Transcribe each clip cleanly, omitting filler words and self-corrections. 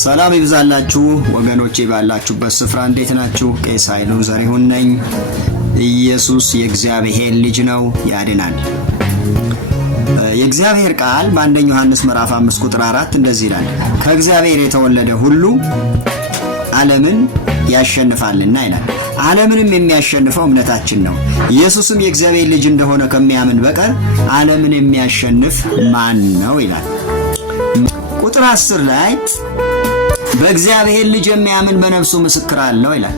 ሰላም ይብዛላችሁ ወገኖቼ ባላችሁበት ስፍራ እንዴት ናችሁ? ቄስ ኃይሉ ዘሪሁን ነኝ። ኢየሱስ የእግዚአብሔር ልጅ ነው፣ ያድናል። የእግዚአብሔር ቃል በአንደኛ ዮሐንስ ምዕራፍ 5 ቁጥር 4 እንደዚህ ይላል፣ ከእግዚአብሔር የተወለደ ሁሉ ዓለምን ያሸንፋልና ይላል። ዓለምንም የሚያሸንፈው እምነታችን ነው። ኢየሱስም የእግዚአብሔር ልጅ እንደሆነ ከሚያምን በቀር ዓለምን የሚያሸንፍ ማን ነው ይላል። ቁጥር 10 ላይ በእግዚአብሔር ልጅ የሚያምን በነፍሱ ምስክር አለው ይላል።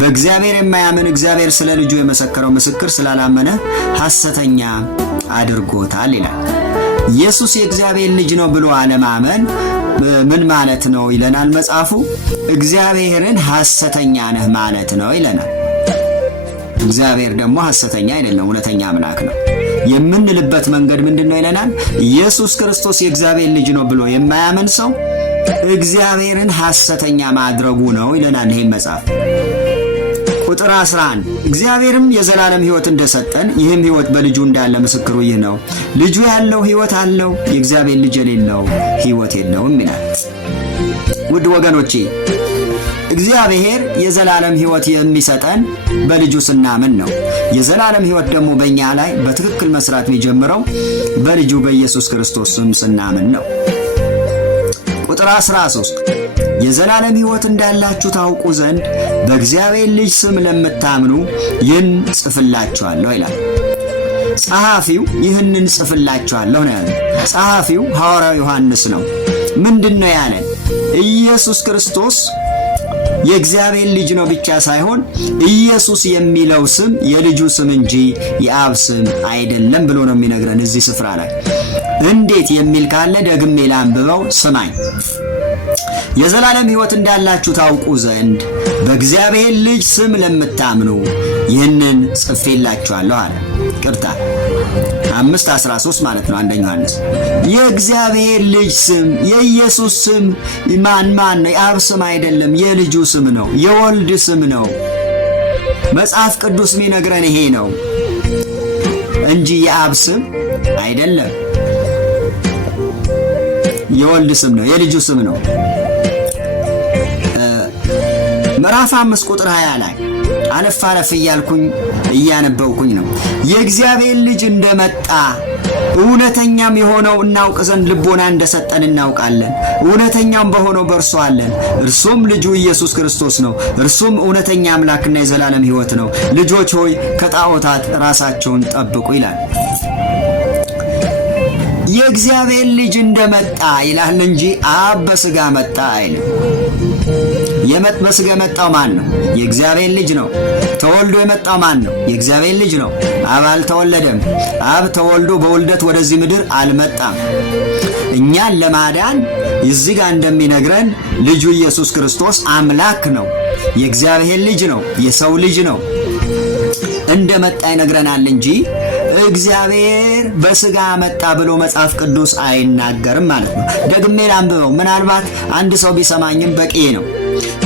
በእግዚአብሔር የማያምን እግዚአብሔር ስለ ልጁ የመሰከረው ምስክር ስላላመነ ሐሰተኛ አድርጎታል ይላል። ኢየሱስ የእግዚአብሔር ልጅ ነው ብሎ አለማመን ምን ማለት ነው ይለናል መጽሐፉ። እግዚአብሔርን ሐሰተኛ ነህ ማለት ነው ይለናል። እግዚአብሔር ደግሞ ሐሰተኛ አይደለም፣ እውነተኛ አምላክ ነው የምንልበት መንገድ ምንድነው ይለናል። ኢየሱስ ክርስቶስ የእግዚአብሔር ልጅ ነው ብሎ የማያምን ሰው እግዚአብሔርን ሐሰተኛ ማድረጉ ነው ይለናል ይሄ መጽሐፍ። ቁጥር 11 እግዚአብሔርም የዘላለም ሕይወት እንደሰጠን ይህም ሕይወት በልጁ እንዳለ ምስክሩ ይህ ነው። ልጁ ያለው ሕይወት አለው፣ የእግዚአብሔር ልጅ የሌለው ሕይወት የለውም ይላል። ውድ ወገኖቼ እግዚአብሔር የዘላለም ሕይወት የሚሰጠን በልጁ ስናምን ነው። የዘላለም ሕይወት ደግሞ በእኛ ላይ በትክክል መስራት የሚጀምረው በልጁ በኢየሱስ ክርስቶስ ስም ስናምን ነው። ቁጥር 13 የዘላለም ሕይወት እንዳላችሁ ታውቁ ዘንድ በእግዚአብሔር ልጅ ስም ለምታምኑ ይህን ጽፍላችኋለሁ ይላል። ጸሐፊው ይህንን ጽፍላችኋለሁ ነው ያለው። ጸሐፊው ሐዋርያው ዮሐንስ ነው። ምንድነው ያለን? ኢየሱስ ክርስቶስ የእግዚአብሔር ልጅ ነው ብቻ ሳይሆን ኢየሱስ የሚለው ስም የልጁ ስም እንጂ የአብ ስም አይደለም ብሎ ነው የሚነግረን እዚህ ስፍራ ላይ። እንዴት የሚል ካለ ደግሜ ላንብበው፣ ስማኝ። የዘላለም ሕይወት እንዳላችሁ ታውቁ ዘንድ በእግዚአብሔር ልጅ ስም ለምታምኑ ይህንን ጽፌላችኋለሁ አለ። ቅርታ 5:13 ማለት ነው አንደኛ ዮሐንስ። የእግዚአብሔር ልጅ ስም የኢየሱስ ስም ማን ነው? የአብ ስም አይደለም፣ የልጁ ስም ነው፣ የወልድ ስም ነው። መጽሐፍ ቅዱስ የሚነግረን ይሄ ነው እንጂ የአብ ስም አይደለም። የወልድ ስም ነው፣ የልጁ ስም ነው። ምዕራፍ 5 ቁጥር 20 ላይ አለፍ አለፍ እያልኩኝ እያነበብኩኝ ነው። የእግዚአብሔር ልጅ እንደመጣ እውነተኛም የሆነው እናውቅ ዘንድ ልቦና እንደሰጠን እናውቃለን። እውነተኛም በሆነው በእርሱ አለን። እርሱም ልጁ ኢየሱስ ክርስቶስ ነው። እርሱም እውነተኛ አምላክና የዘላለም ሕይወት ነው። ልጆች ሆይ ከጣዖታት ራሳቸውን ጠብቁ ይላል። የእግዚአብሔር ልጅ እንደመጣ ይላል እንጂ አብ በሥጋ መጣ አይልም። በሥጋ የመጣው ማን ነው? የእግዚአብሔር ልጅ ነው። ተወልዶ የመጣው ማን ነው? የእግዚአብሔር ልጅ ነው። አብ አልተወለደም። አብ ተወልዶ በውልደት ወደዚህ ምድር አልመጣም። እኛን ለማዳን እዚህ ጋር እንደሚነግረን ልጁ ኢየሱስ ክርስቶስ አምላክ ነው፣ የእግዚአብሔር ልጅ ነው፣ የሰው ልጅ ነው። እንደመጣ ይነግረናል እንጂ እግዚአብሔር በሥጋ መጣ ብሎ መጽሐፍ ቅዱስ አይናገርም ማለት ነው። ደግሜ ላንብበው፣ ምናልባት አንድ ሰው ቢሰማኝም በቂ ነው።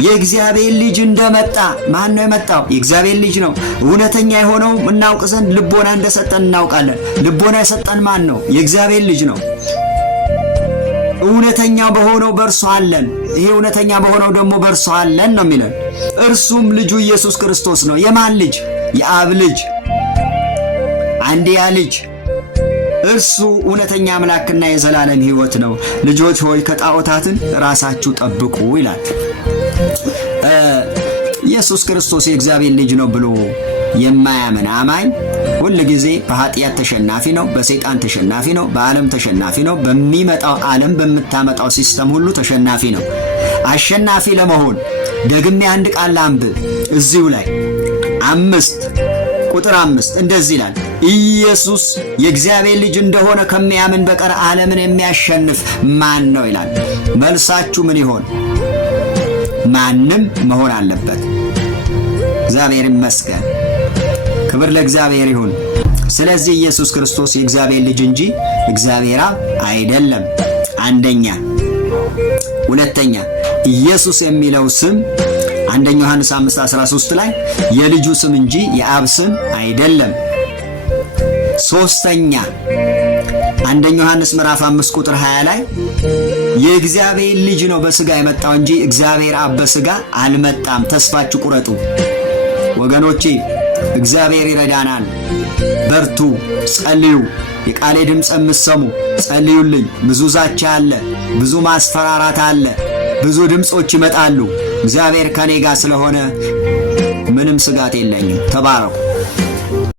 የእግዚአብሔር ልጅ እንደመጣ ማን ነው የመጣው? የእግዚአብሔር ልጅ ነው። እውነተኛ የሆነው እናውቅ ዘንድ ልቦና እንደሰጠን እናውቃለን። ልቦና የሰጠን ማን ነው? የእግዚአብሔር ልጅ ነው። እውነተኛ በሆነው በእርሱ አለን። ይሄ እውነተኛ በሆነው ደግሞ በእርሱ አለን ነው የሚለን። እርሱም ልጁ ኢየሱስ ክርስቶስ ነው። የማን ልጅ? የአብ ልጅ፣ አንድያ ልጅ። እርሱ እውነተኛ አምላክና የዘላለም ሕይወት ነው። ልጆች ሆይ ከጣዖታትን ራሳችሁ ጠብቁ ይላል። ኢየሱስ ክርስቶስ የእግዚአብሔር ልጅ ነው ብሎ የማያምን አማኝ ሁል ጊዜ በኃጢአት ተሸናፊ ነው፣ በሰይጣን ተሸናፊ ነው፣ በዓለም ተሸናፊ ነው። በሚመጣው ዓለም በምታመጣው ሲስተም ሁሉ ተሸናፊ ነው። አሸናፊ ለመሆን ደግሜ አንድ ቃል ላንብብ እዚሁ ላይ 5 ቁጥር 5 እንደዚህ ይላል፣ ኢየሱስ የእግዚአብሔር ልጅ እንደሆነ ከሚያምን በቀር ዓለምን የሚያሸንፍ ማን ነው ይላል። መልሳችሁ ምን ይሆን? ማንም መሆን አለበት። እግዚአብሔር ይመስገን፣ ክብር ለእግዚአብሔር ይሁን። ስለዚህ ኢየሱስ ክርስቶስ የእግዚአብሔር ልጅ እንጂ እግዚአብሔር አብ አይደለም። አንደኛ። ሁለተኛ ኢየሱስ የሚለው ስም አንደኛ ዮሐንስ 5:13 ላይ የልጁ ስም እንጂ የአብ ስም አይደለም። ሶስተኛ አንደኛ ዮሐንስ ምዕራፍ 5 ቁጥር 20 ላይ የእግዚአብሔር ልጅ ነው በሥጋ የመጣው እንጂ እግዚአብሔር አብ በሥጋ አልመጣም። ተስፋችሁ ቁረጡ ወገኖቼ። እግዚአብሔር ይረዳናል። በርቱ፣ ጸልዩ። የቃሌ ድምፅ የምትሰሙ ጸልዩልኝ። ብዙ ዛቻ አለ፣ ብዙ ማስፈራራት አለ፣ ብዙ ድምፆች ይመጣሉ። እግዚአብሔር ከኔ ጋር ስለሆነ ምንም ስጋት የለኝም። ተባረኩ።